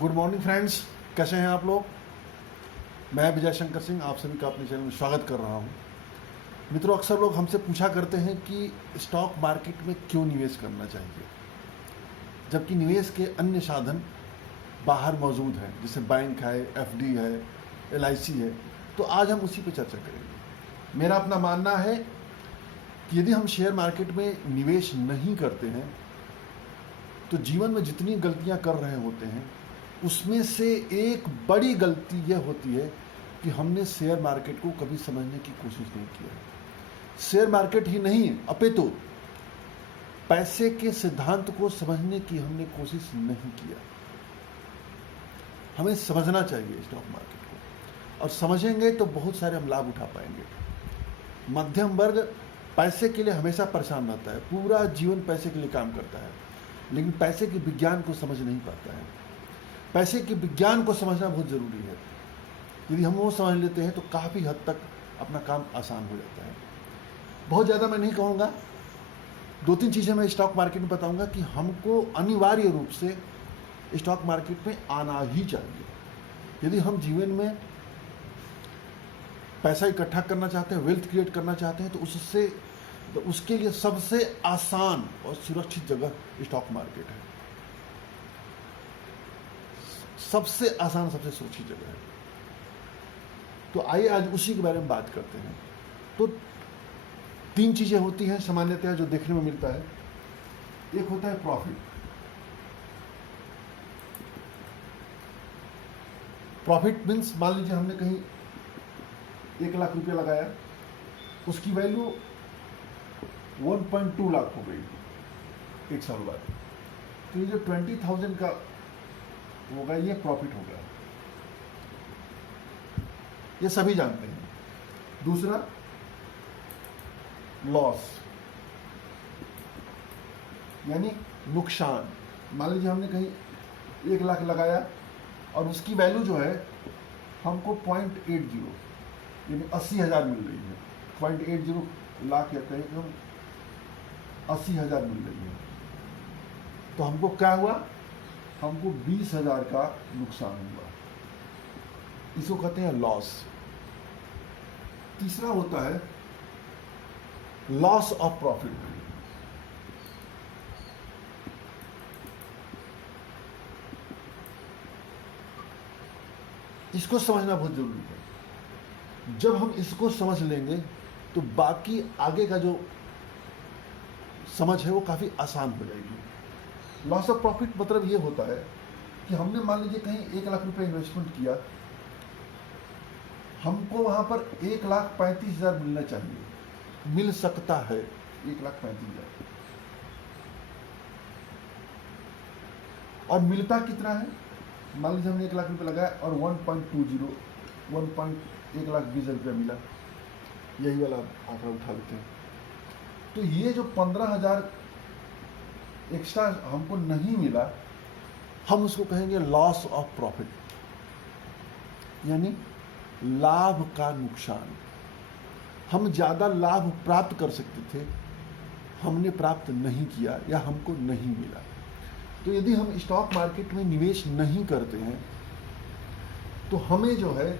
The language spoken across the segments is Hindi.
गुड मॉर्निंग फ्रेंड्स, कैसे हैं आप लोग। मैं विजय शंकर सिंह आप सभी का अपने चैनल में स्वागत कर रहा हूं। मित्रों, अक्सर लोग हमसे पूछा करते हैं कि स्टॉक मार्केट में क्यों निवेश करना चाहिए, जबकि निवेश के अन्य साधन बाहर मौजूद हैं, जैसे बैंक है, एफडी है, एलआईसी है। तो आज हम उसी पर चर्चा करेंगे। मेरा अपना मानना है कि यदि हम शेयर मार्केट में निवेश नहीं करते हैं तो जीवन में जितनी गलतियां कर रहे होते हैं उसमें से एक बड़ी गलती यह होती है कि हमने शेयर मार्केट को कभी समझने की कोशिश नहीं किया। शेयर मार्केट ही नहीं, अपितु पैसे के सिद्धांत को समझने की हमने कोशिश नहीं किया। हमें समझना चाहिए स्टॉक मार्केट को, और समझेंगे तो बहुत सारे हम लाभ उठा पाएंगे। मध्यम वर्ग पैसे के लिए हमेशा परेशान रहता है, पूरा जीवन पैसे के लिए काम करता है, लेकिन पैसे के विज्ञान को समझ नहीं पाता है। पैसे के विज्ञान को समझना बहुत ज़रूरी है। यदि हम वो समझ लेते हैं तो काफ़ी हद तक अपना काम आसान हो जाता है। बहुत ज़्यादा मैं नहीं कहूँगा, 2-3 चीज़ें मैं स्टॉक मार्केट में बताऊँगा कि हमको अनिवार्य रूप से स्टॉक मार्केट में आना ही चाहिए। यदि हम जीवन में पैसा इकट्ठा करना चाहते हैं, वेल्थ क्रिएट करना चाहते हैं, तो उसके लिए सबसे आसान और सुरक्षित जगह स्टॉक मार्केट है। सबसे आसान, सबसे सुरक्षित जगह है। तो आइए आज उसी के बारे में बात करते हैं। तो 3 चीजें होती हैं सामान्यतः जो देखने में मिलता है। एक होता है प्रॉफिट। प्रॉफिट मीन्स, मान लीजिए हमने कहीं 1 लाख रुपया लगाया, उसकी वैल्यू 1.2 लाख हो गई 1 साल बाद, तो ये जो 20,000 का होगा ये प्रॉफिट हो गया। ये सभी जानते हैं। दूसरा लॉस, यानी नुकसान। मान लीजिए हमने कहीं 1 लाख लगाया और उसकी वैल्यू जो है हमको 0.80 यानी 80,000 मिल रही है। 0.80 लाख या कहीं हम 80,000 मिल रही है, तो हमको क्या हुआ, हमको 20,000 का नुकसान हुआ। इसको कहते हैं लॉस। तीसरा होता है लॉस ऑफ प्रॉफिट। इसको समझना बहुत जरूरी है। जब हम इसको समझ लेंगे तो बाकी आगे का जो समझ है वो काफी आसान हो जाएगी। लॉस ऑफ प्रॉफिट मतलब ये होता है कि हमने मान लीजिए कहीं 1 लाख रुपए इन्वेस्टमेंट किया, हमको वहां पर 1,35,000 मिलना चाहिए, मिल सकता है 1,35,000, और मिलता कितना है। मान लीजिए हमने 1 लाख रुपए लगाया और 1,20,000 रुपया मिला, यही वाला आंकड़ा उठा लेते हैं। तो ये जो 15,000 एक्स्ट्रा हमको नहीं मिला, हम उसको कहेंगे लॉस ऑफ प्रॉफिट, यानी लाभ का नुकसान। हम ज़्यादा लाभ प्राप्त कर सकते थे, हमने प्राप्त नहीं किया या हमको नहीं मिला। तो यदि हम स्टॉक मार्केट में निवेश नहीं करते हैं तो हमें जो है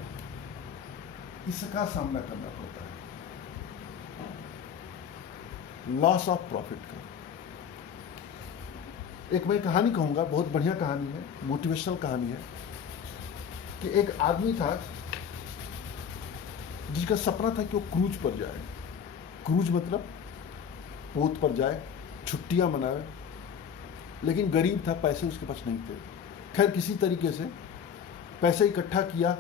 इसका सामना करना पड़ता है, लॉस ऑफ प्रॉफिट का। एक मैं कहानी कहूँगा, बहुत बढ़िया कहानी है, मोटिवेशनल कहानी है, कि एक आदमी था जिसका सपना था कि वो क्रूज पर जाए। क्रूज मतलब पोत पर जाए, छुट्टियां मनाए, लेकिन गरीब था, पैसे उसके पास नहीं थे। खैर किसी तरीके से पैसे इकट्ठा किया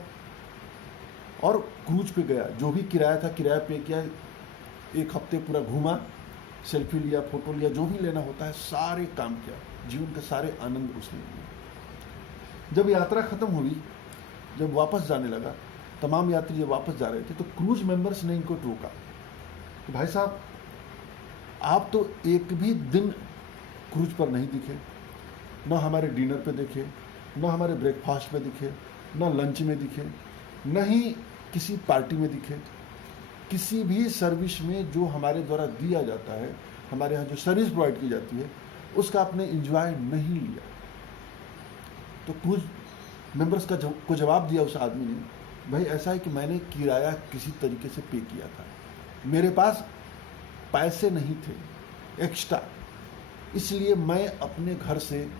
और क्रूज पे गया। जो भी किराया था किराया पे किया, 1 हफ्ते पूरा घूमा, सेल्फी लिया, फोटो लिया, जो भी लेना होता है सारे काम किया, जीवन के सारे आनंद उसने लिए। जब यात्रा खत्म हुई, जब वापस जाने लगा, तमाम यात्री जब वापस जा रहे थे तो क्रूज मेंबर्स ने इनको रोका कि भाई साहब, आप तो एक भी दिन क्रूज पर नहीं दिखे, न हमारे डिनर पे दिखे, न हमारे ब्रेकफास्ट में दिखे, न लंच में दिखे, न ही किसी पार्टी में दिखे। किसी भी सर्विस में जो हमारे द्वारा दिया जाता है, हमारे यहाँ जो सर्विस प्रोवाइड की जाती है, उसका आपने एंजॉय नहीं लिया। तो क्रूज मेंबर्स को जवाब दिया उस आदमी ने, भाई ऐसा है कि मैंने किराया किसी तरीके से पे किया था, मेरे पास पैसे नहीं थे एक्स्ट्रा, इसलिए मैं अपने घर से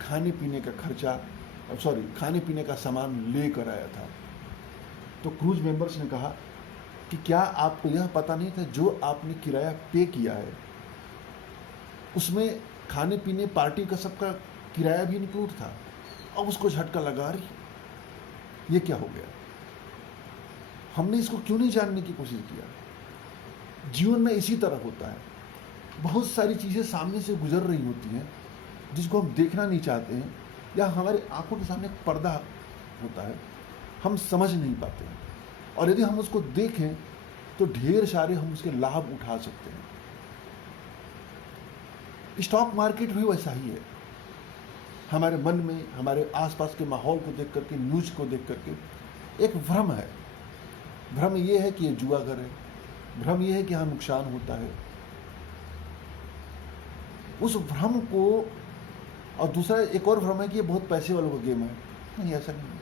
खाने पीने का खर्चा खाने पीने का सामान लेकर आया था। तो क्रूज मेंबर्स ने कहा कि क्या आपको यह पता नहीं था जो आपने किराया पे किया है उसमें खाने पीने पार्टी का सबका किराया भी इंक्लूड था। अब उसको झटका लगा, रही ये क्या हो गया, हमने इसको क्यों नहीं जानने की कोशिश किया। जीवन में इसी तरह होता है, बहुत सारी चीज़ें सामने से गुजर रही होती हैं जिसको हम देखना नहीं चाहते हैं, या हमारे आंखों के सामने एक पर्दा होता है, हम समझ नहीं पाते हैं, और यदि हम उसको देखें तो ढेर सारे हम उसके लाभ उठा सकते हैं। स्टॉक मार्केट भी वैसा ही है, हमारे मन में, हमारे आसपास के माहौल को देख करके, न्यूज को देख करके एक भ्रम है। भ्रम ये है कि ये जुआ घर है, भ्रम ये है कि यहाँ नुकसान होता है। उस भ्रम को, और दूसरा एक और भ्रम है कि ये बहुत पैसे वालों का गेम है। नहीं, ऐसा नहीं है।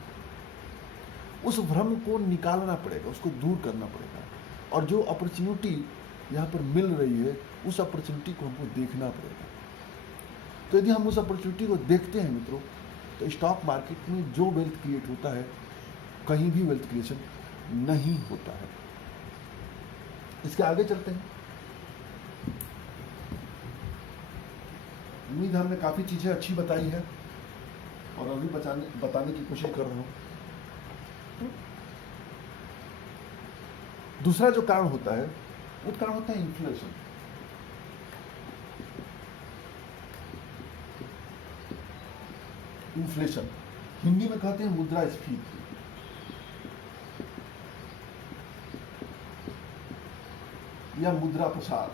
उस भ्रम को निकालना पड़ेगा, उसको दूर करना पड़ेगा, और जो अपॉर्चुनिटी यहाँ पर मिल रही है उस अपॉर्चुनिटी को हमको देखना पड़ेगा। तो यदि हम उस अपॉर्चुनिटी को देखते हैं मित्रों, तो स्टॉक मार्केट में जो वेल्थ क्रिएट होता है कहीं भी वेल्थ क्रिएशन नहीं होता है। इसके आगे चलते हैं। उम्मीद है हमने काफ़ी चीज़ें अच्छी बताई है और अभी बताने की कोशिश कर रहा हूँ। दूसरा जो कारण होता है वो कारण होता है इन्फ्लेशन। इन्फ्लेशन हिंदी में कहते हैं मुद्रास्फीति। या मुद्रा प्रसार,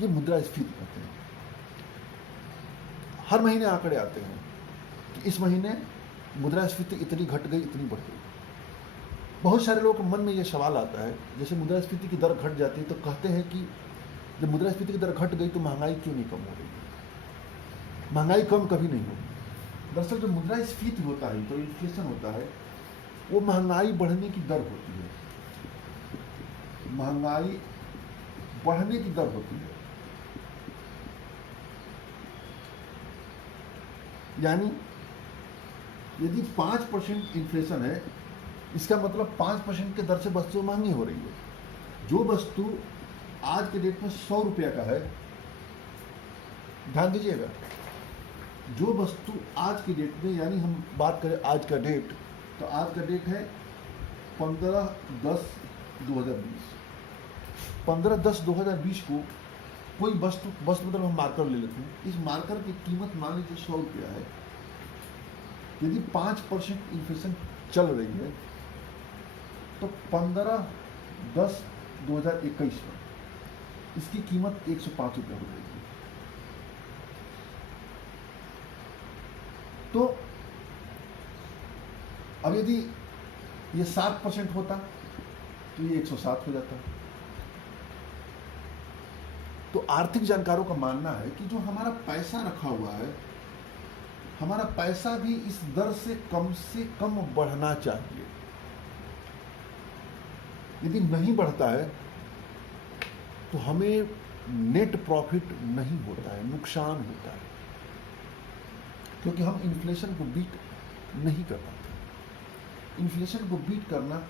ये मुद्रास्फीति कहते हैं। हर महीने आंकड़े आते हैं कि इस महीने मुद्रास्फीति इतनी घट गई, इतनी बढ़ गई। बहुत सारे लोगों के मन में ये सवाल आता है, जैसे मुद्रास्फीति की दर घट जाती है तो कहते हैं कि जब मुद्रास्फीति की दर घट गई तो महंगाई क्यों नहीं कम हो रही है। महंगाई कम कभी नहीं होगी। दरअसल जो मुद्रास्फीति होता है, तो इन्फ्लेशन होता है, वो महंगाई बढ़ने की दर होती है। महंगाई बढ़ने की दर होती है, यानी यदि 5% इन्फ्लेशन है, इसका मतलब 5% के दर से वस्तु महंगी हो रही है। जो वस्तु आज के डेट में 100 रुपये का है, ध्यान दीजिएगा, जो वस्तु आज की डेट में, यानी हम बात करें आज का डेट, तो आज का डेट है 15/10/2020। 15/10/2020 को कोई वस्तु मतलब हम मार्कर ले लेते हैं, इस मार्कर की कीमत मान लीजिए 100 रुपया है। यदि 5% इन्फ्लेशन चल रही है तो 15/10/2021 में इसकी कीमत 105 रुपये हो जाएगी। तो अब यदि ये 7% होता तो ये 107 हो जाता। तो आर्थिक जानकारों का मानना है कि जो हमारा पैसा रखा हुआ है, हमारा पैसा भी इस दर से कम बढ़ना चाहिए। यदि नहीं बढ़ता है तो हमें नेट प्रॉफिट नहीं होता है, नुकसान होता है, क्योंकि हम इन्फ्लेशन को बीट नहीं कर पाते। इन्फ्लेशन को बीट करना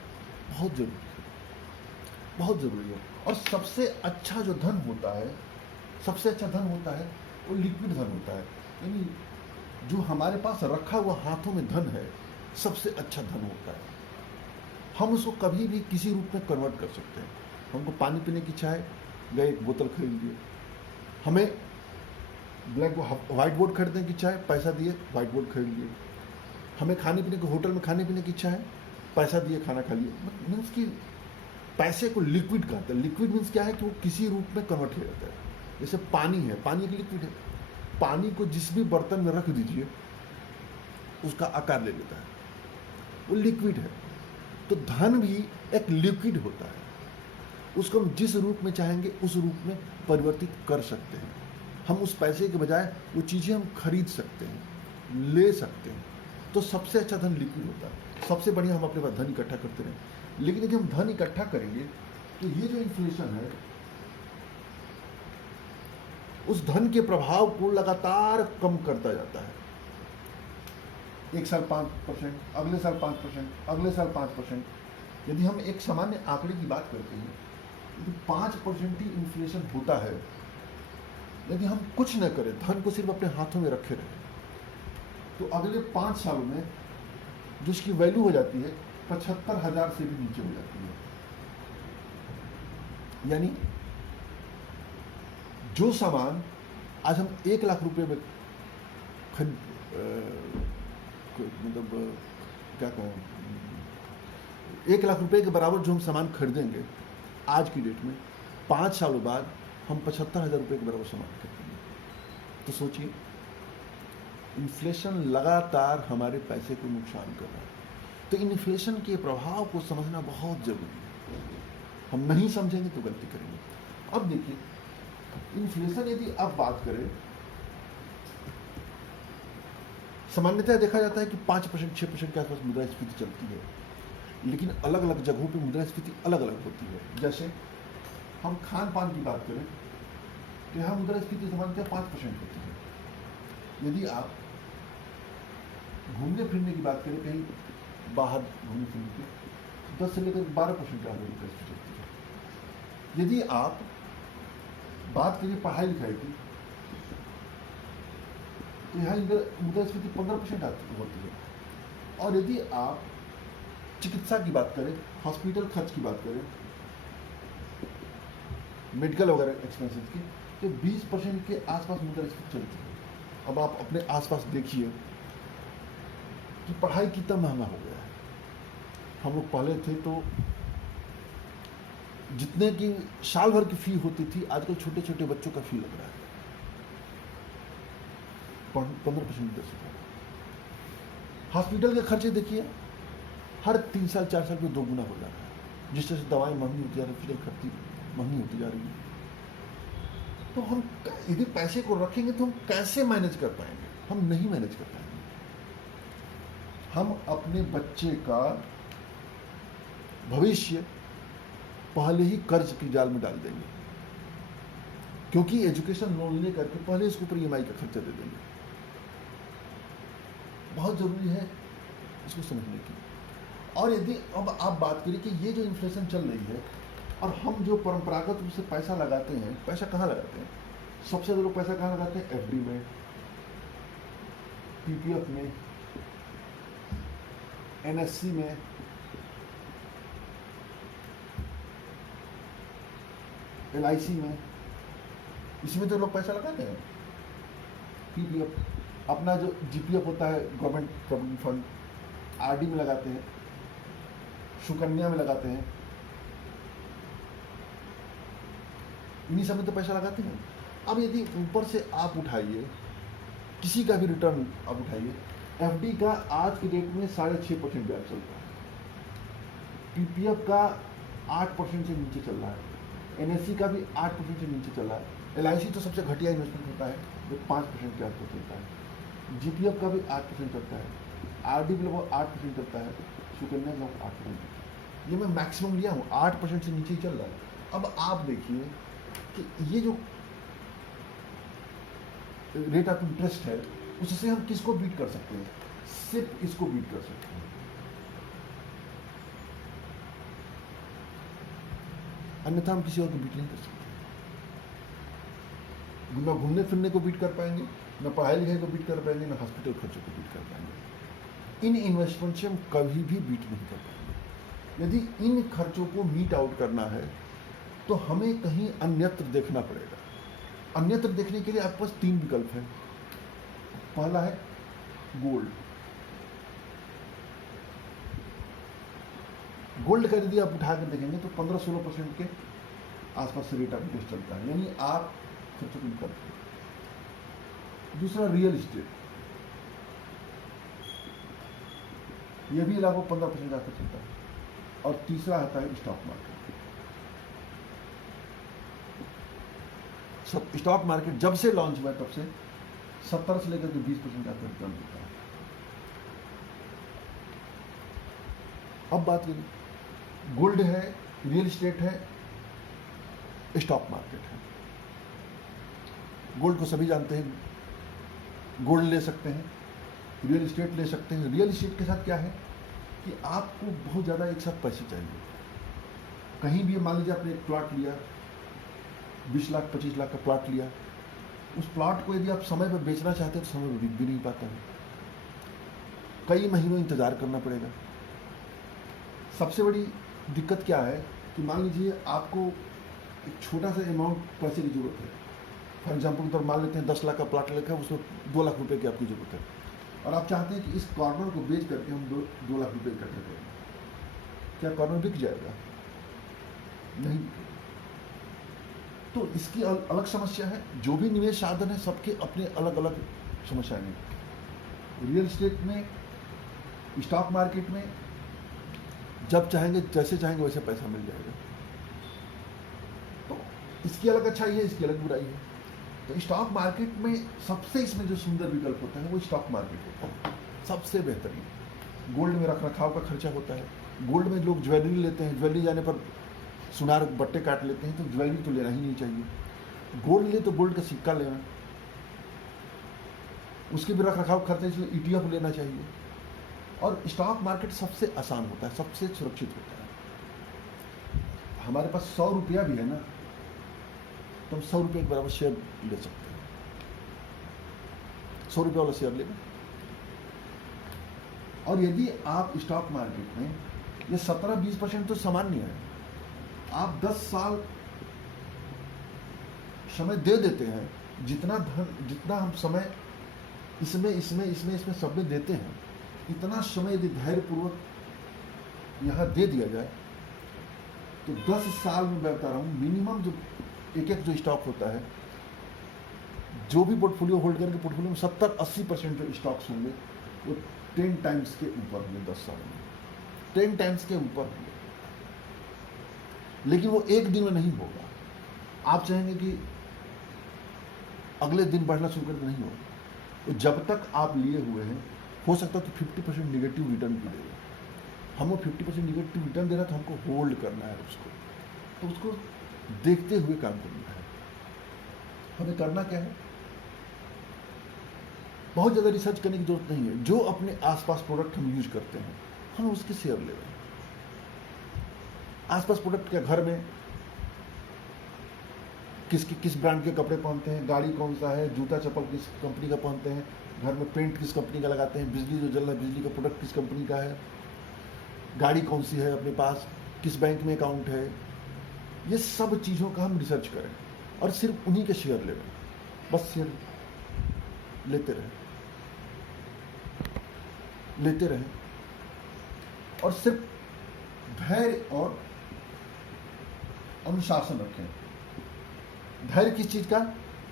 बहुत जरूरी है, बहुत ज़रूरी है। और सबसे अच्छा जो धन होता है, सबसे अच्छा धन होता है वो लिक्विड धन होता है, यानी जो हमारे पास रखा हुआ हाथों में धन है, सबसे अच्छा धन होता है। हम उसको कभी भी किसी रूप में कन्वर्ट कर सकते हैं। हमको पानी पीने की इच्छा है, गए एक बोतल खरीद लिए। हमें व्हाइट बोर्ड खरीदने की इच्छा है, पैसा दिए व्हाइट बोर्ड खरीद लिए। हमें खाने पीने को होटल में खाने पीने की इच्छा है, पैसा दिए खाना खा लिए। मीन्स कि पैसे को लिक्विड कहते हैं। लिक्विड मीन्स क्या है कि वो किसी रूप में कन्वर्ट हो जाता है। जैसे पानी है, पानी एक लिक्विड है। पानी को जिस भी बर्तन में रख दीजिए उसका आकार ले लेता है, वो लिक्विड है। तो धन भी एक लिक्विड होता है, उसको हम जिस रूप में चाहेंगे उस रूप में परिवर्तित कर सकते हैं। हम उस पैसे के बजाय वो चीज़ें हम खरीद सकते हैं, ले सकते हैं। तो सबसे अच्छा धन लिक्विड होता है। सबसे बढ़िया हम अपने पास धन इकट्ठा करते रहें। लेकिन यदि हम धन इकट्ठा करेंगे तो ये जो इन्फ्लेशन है, उस धन के प्रभाव को लगातार कम करता जाता है। एक साल 5%, अगले साल 5%, अगले साल 5%। यदि हम एक सामान्य आंकड़े की बात करते हैं, यदि 5% ही इन्फ्लेशन होता है, यदि हम कुछ न करें, धन को सिर्फ अपने हाथों में रखे रहें, तो अगले 5 सालों में जो उसकी वैल्यू हो जाती है 75,000 से भी नीचे हो जाती है। यानी जो सामान आज हम 1 लाख रुपए में मतलब क्या कहूँ, 1 लाख रुपए के बराबर जो हम सामान खरीदेंगे आज की डेट में, 5 सालों बाद हम 75,000 रुपये के बराबर सामान खरीदेंगे। तो सोचिए, इन्फ्लेशन लगातार हमारे पैसे को नुकसान कर रहा है। तो इन्फ्लेशन के प्रभाव को समझना बहुत जरूरी है। हम नहीं समझेंगे तो गलती करेंगे। अब देखिए, इन्फ्लेशन यदि आप बात करें, सामान्यतः देखा जाता है कि 5%, 6% के आसपास मुद्रास्फीति चलती है, लेकिन अलग अलग जगहों पे मुद्रास्फीति अलग अलग होती है। जैसे हम खान पान की बात करें तो यहाँ मुद्रास्फीति सामान्यतः 5% होती है। यदि आप घूमने फिरने की बात करें, कहीं बाहर घूमने फिरने की, 10 से लेकर 12% का मुद्रास्फीति चलती है। यदि आप बात करिए पढ़ाई लिखाई की, तो यहाँ मुद्रास्फीति 15% होती है। और यदि आप चिकित्सा की बात करें, हॉस्पिटल खर्च की बात करें, मेडिकल वगैरह एक्सपेंसेस की, तो 20% के आसपास मुद्रास्फीति चलती है। अब आप अपने आसपास देखिए कि पढ़ाई कितना महंगा हो गया है। हम लोग पहले थे तो जितने की साल भर की फी होती थी, आजकल छोटे छोटे बच्चों का फी लग रहा है 15% 10%। हॉस्पिटल के खर्चे देखिए, हर 3 साल 4 साल में 2 गुना हो जा रहा है। जिस तरह से दवाएं महंगी होती जा रही है, हॉस्पिटल खर्ची महंगी होती जा रही है। तो हम यदि पैसे को रखेंगे तो हम कैसे मैनेज कर पाएंगे? हम नहीं मैनेज कर पाएंगे। हम अपने बच्चे का भविष्य पहले ही कर्ज की जाल में डाल देंगे, क्योंकि एजुकेशन लोन ले करके पहले इसके ऊपर EMI का खर्चा दे देंगे। बहुत जरूरी है इसको समझने की। और यदि अब आप बात करिए कि ये जो इन्फ्लेशन चल रही है, और हम जो परंपरागत रूप से पैसा लगाते हैं, पैसा कहाँ लगाते हैं? सबसे ज़्यादा लोग पैसा कहाँ लगाते हैं? FD में, PPF में, NSC में, LIC में। इसमें तो लोग पैसा लगाते हैं। PPF, अपना जो GPF होता है, गवर्नमेंट प्रोविडेंट फंड, RD में लगाते हैं, सुकन्या में लगाते हैं, इन्हीं सब में तो पैसा लगाते हैं। अब यदि ऊपर से आप उठाइए, किसी का भी रिटर्न आप उठाइए, FD का आज की डेट में 6.5% ब्याज चलता है, PPF का 8% से नीचे चल रहा है, NSC का भी 8% से नीचे चल रहा है, LIC तो सबसे घटिया इन्वेस्टमेंट होता है जो 5% के आसपास चलता है, GPF का भी 8% चलता है, RD भी लगभग 8% चलता है, सुकन्या लगभग 8%। ये मैं मैक्सिमम लिया हूँ, 8% से नीचे ही चल रहा है। अब आप देखिए कि ये जो रेट ऑफ इंटरेस्ट है, उससे हम किसको बीट कर सकते हैं? सिर्फ इसको बीट कर सकते हैं, अन्यथा हम किसी और को बीट नहीं कर सकते। न घूमने फिरने को बीट कर पाएंगे, न पढ़ाई लिखाई को बीट कर पाएंगे, न हॉस्पिटल खर्चों को बीट कर पाएंगे। इन इन्वेस्टमेंट से हम कभी भी बीट नहीं कर पाएंगे। यदि इन खर्चों को मीट आउट करना है तो हमें कहीं अन्यत्र देखना पड़ेगा। अन्यत्र देखने के लिए आपके पास 3 विकल्प हैं। पहला है गोल्ड। गोल्ड का यदि आप उठा कर देखेंगे तो 15-16% के आसपास रेट ऑफ इंटरेस्ट चलता है, यानी आप खर्चों को करते हैं। दूसरा रियल एस्टेट, यह भी लगभग 15% आसपास चलता है। और तीसरा आता है स्टॉक मार्केट। सब स्टॉक मार्केट जब से लॉन्च हुआ तब से 70 से लेकर के 20% का रिटर्न देता है। अब बात करें, गोल्ड है, रियल एस्टेट है, स्टॉक मार्केट है। गोल्ड को सभी जानते हैं, गोल्ड ले सकते हैं, रियल एस्टेट ले सकते हैं। रियल एस्टेट के साथ क्या है कि आपको बहुत ज़्यादा एक साथ पैसे चाहिए। कहीं भी मान लीजिए आपने एक प्लॉट लिया, 20 लाख 25 लाख का प्लॉट लिया, उस प्लॉट को यदि आप समय पर बेचना चाहते हैं तो समय पर बिक भी नहीं पाता है, कई महीनों इंतजार करना पड़ेगा। सबसे बड़ी दिक्कत क्या है कि मान लीजिए आपको एक छोटा सा अमाउंट पैसे की जरूरत है। फॉर एग्जाम्पल तो मान लेते हैं 10 लाख का प्लॉट लेकर उसमें 2 लाख रुपए की आपकी जरूरत है, और आप चाहते हैं कि इस कॉर्नर को बेच करके हम 2 लाख रुपए इकट्ठे करें। क्या कॉर्नर बिक जाएगा? नहीं बिकेगा। तो इसकी अलग समस्या है। जो भी निवेश साधन है सबके अपने अलग अलग समस्याएं हैं। रियल एस्टेट में, स्टॉक मार्केट में जब चाहेंगे जैसे चाहेंगे वैसे पैसा मिल जाएगा। तो इसकी अलग अच्छाई है, इसकी अलग बुराई है। तो स्टॉक मार्केट में सबसे इसमें जो सुंदर विकल्प होता है वो स्टॉक मार्केट होता है, सबसे बेहतरीन। गोल्ड में रख रखाव का खर्चा होता है। गोल्ड में लोग ज्वेलरी लेते हैं, ज्वेलरी जाने पर सुनार बट्टे काट लेते हैं, तो ज्वेलरी तो लेना ही नहीं चाहिए। गोल्ड ले तो गोल्ड का सिक्का लेना, उसके भी रख रखाव खर्चा, इसलिए ETF लेना चाहिए। और स्टॉक मार्केट सबसे आसान होता है, सबसे सुरक्षित होता है। हमारे पास 100 रुपया भी है ना, तो हम 100 रुपये के बराबर शेयर ले सकते हैं। 100 रुपये वाला शेयर लेना। और यदि आप स्टॉक मार्केट में ये 17-20% तो सामान्य है, आप 10 साल समय दे देते हैं, जितना हम समय इसमें सब में देते हैं, इतना समय यदि धैर्यपूर्वक यहाँ दे दिया जाए तो 10 साल में मैं बता रहा हूँ मिनिमम जो एक जो स्टॉक होता है, जो भी पोर्टफोलियो होल्ड करेंगे, पोर्टफोलियो में 70-80% जो स्टॉक्स होंगे वो 10 टाइम्स के ऊपर होंगे 10 साल में, 10 टाइम्स के ऊपर होंगे। लेकिन वो एक दिन में नहीं होगा। आप चाहेंगे कि अगले दिन बढ़ना शुरू कर, नहीं होगा। तो जब तक आप लिए हुए हैं, हो सकता है तो 50% निगेटिव रिटर्न भी देगा। हमको 50% निगेटिव रिटर्न देना, तो हमको होल्ड करना है उसको, तो उसको देखते हुए काम करना है। हमें करना क्या है, बहुत ज़्यादा रिसर्च करने की जरूरत नहीं है। जो अपने आसपास प्रोडक्ट हम यूज करते हैं, हम उसके शेयर ले रहे हैं। आसपास प्रोडक्ट क्या, घर में किस ब्रांड के कपड़े पहनते हैं, गाड़ी कौन सा है, जूता चप्पल किस कंपनी का पहनते हैं, घर में पेंट किस कंपनी का लगाते हैं, बिजली जो जल रहा है बिजली का प्रोडक्ट किस कंपनी का है, गाड़ी कौन सी है अपने पास, किस बैंक में अकाउंट है, ये सब चीज़ों का हम रिसर्च करें और सिर्फ उन्हीं के शेयर ले रहे, बस शेयर लेते रहें और सिर्फ धैर्य और अनुशासन रखें। धैर्य किस चीज़ का,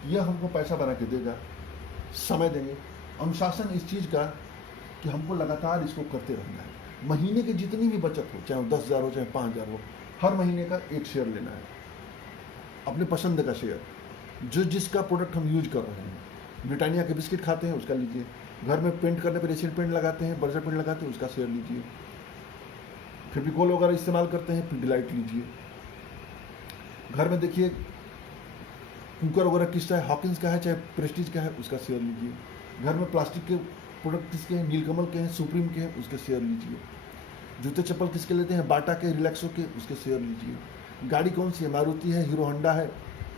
यह हमको पैसा बना के देगा, समय देंगे। अनुशासन इस चीज़ का कि हमको लगातार इसको करते रहना है। महीने की जितनी भी बचत हो, चाहे 10,000 हो चाहे 5,000 हो, हर महीने का एक शेयर लेना है, अपने पसंद का शेयर, जो जिसका प्रोडक्ट हम यूज कर रहे हैं। ब्रिटानिया के बिस्किट खाते हैं, उसका लीजिए। घर में पेंट करने पर एशियन पेंट लगाते हैं, बर्जर पेंट लगाते हैं, उसका शेयर लीजिए। फेविकोल वगैरह इस्तेमाल करते हैं, पिडिलाइट लीजिए। घर में देखिए कुकर वगैरह किस चाहे हॉकिंस का है चाहे प्रेस्टीज का है, उसका शेयर लीजिए। घर में प्लास्टिक के प्रोडक्ट किसके हैं, नीलकमल के हैं, सुप्रीम के हैं, उसके शेयर लीजिए। जूते चप्पल किसके लेते हैं, बाटा के, रिलैक्सो के, उसके शेयर लीजिए। गाड़ी कौन सी है, मारुति है, हीरो होंडा है,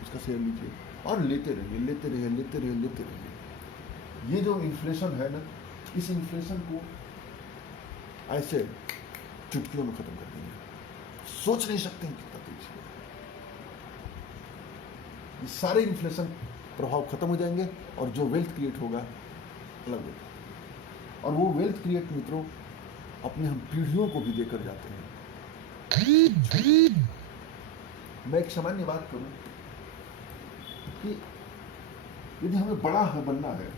उसका शेयर लीजिए। और लेते रहिए। ये जो इन्फ्लेशन है ना, इस इन्फ्लेशन को ऐसे चुटकियों में खत्म कर देंगे, सोच नहीं सकते हैं कितना तेज है। ये सारे इन्फ्लेशन प्रभाव खत्म हो जाएंगे और जो वेल्थ क्रिएट होगा अलग होगा। और वो वेल्थ क्रिएट मित्रों अपने हम पीढ़ियों को भी देकर जाते हैं। मैं एक सामान्य बात करूं कि यदि हमें बड़ा बनना है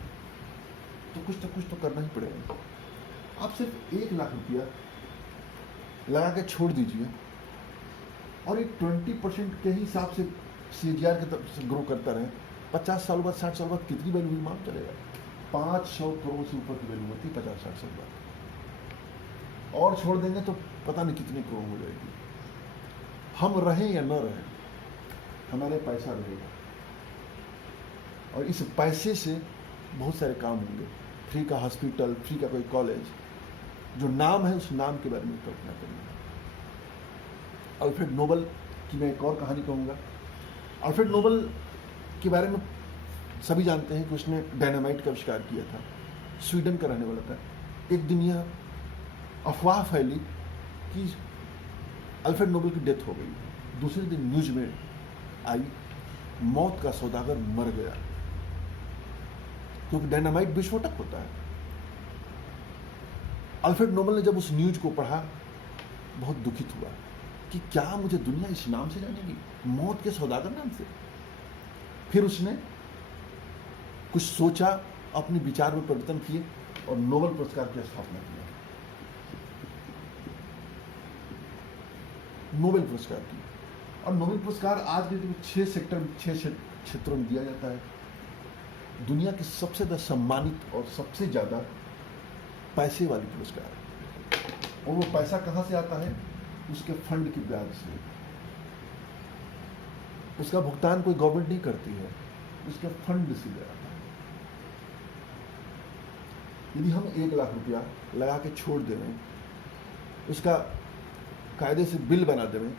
तो कुछ तो करना ही पड़ेगा। आप सिर्फ 1 लाख रुपया लगा के छोड़ दीजिए और एक 20% के हिसाब से CAGR की तरफ से ग्रो करता रहे, 50 साल बाद 60 साल बाद कितनी वैल्यू हुई मालूम चलेगा? 500 करोड़ से ऊपर की वैल्यू होती है 50-60 साल बाद, और छोड़ देंगे तो पता नहीं कितने करोड़ हो जाएगी। हम रहें या न रहें, हमारे पैसा रहेगा, और इस पैसे से बहुत सारे काम होंगे। फ्री का हॉस्पिटल, फ्री का कोई कॉलेज, जो नाम है उस नाम के बारे में कल्पना करिए। अल्फ्रेड नोबल की मैं एक और कहानी कहूँगा। अल्फ्रेड नोबल के बारे में सभी जानते हैं कि उसने डायनामाइट का आविष्कार किया था, स्वीडन का रहने वाला था। एक दिन यह अफवाह फैली कि अल्फ्रेड नोबल की डेथ हो गई। दूसरे दिन न्यूज में आई, मौत का सौदागर मर गया, क्योंकि डायनामाइट विस्फोटक होता है। अल्फ्रेड नोबल ने जब उस न्यूज को पढ़ा, बहुत दुखित हुआ कि क्या मुझे दुनिया इस नाम से जानेगी, मौत के सौदागर नाम से। फिर उसने कुछ सोचा, अपने विचार में परिवर्तन किए और नोबेल पुरस्कार की स्थापना किया। नोबेल पुरस्कार की, और नोबेल पुरस्कार आज के दिन 6 क्षेत्रों में दिया जाता है। दुनिया की सबसे ज़्यादा सम्मानित और सबसे ज़्यादा पैसे वाली पुरस्कार है। और वो पैसा कहाँ से आता है? उसके फंड की ब्याज से। उसका भुगतान कोई गवर्नमेंट नहीं करती है, उसके फंड से आता है। यदि हम 1 लाख रुपया लगा के छोड़ दें, उसका कायदे से बिल बना दें,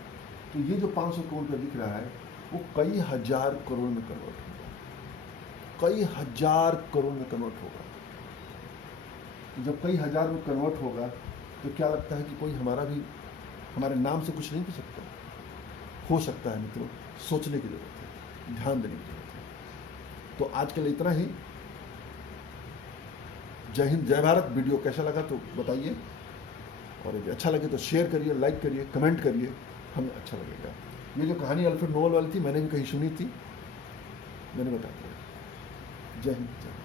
तो ये जो 500 करोड़ का दिख रहा है वो कई हजार करोड़ में कन्वर्ट होगा, कई हजार करोड़ में कन्वर्ट होगा। जब कई हजार में कन्वर्ट होगा तो क्या लगता है कि कोई हमारे नाम से कुछ नहीं कर सकता? हो सकता है मित्रों, सोचने की जरूरत है, ध्यान देने की जरूरत है। तो आज के लिए इतना ही। जय हिंद, जय भारत। वीडियो कैसा लगा तो बताइए, और यदि अच्छा लगे तो शेयर करिए, लाइक करिए, कमेंट करिए, हमें अच्छा लगेगा। ये जो कहानी अल्फ्रेड नोबेल वाली थी, मैंने भी कहीं सुनी थी, मैंने बता दिया। जय हिंद, जय भारत।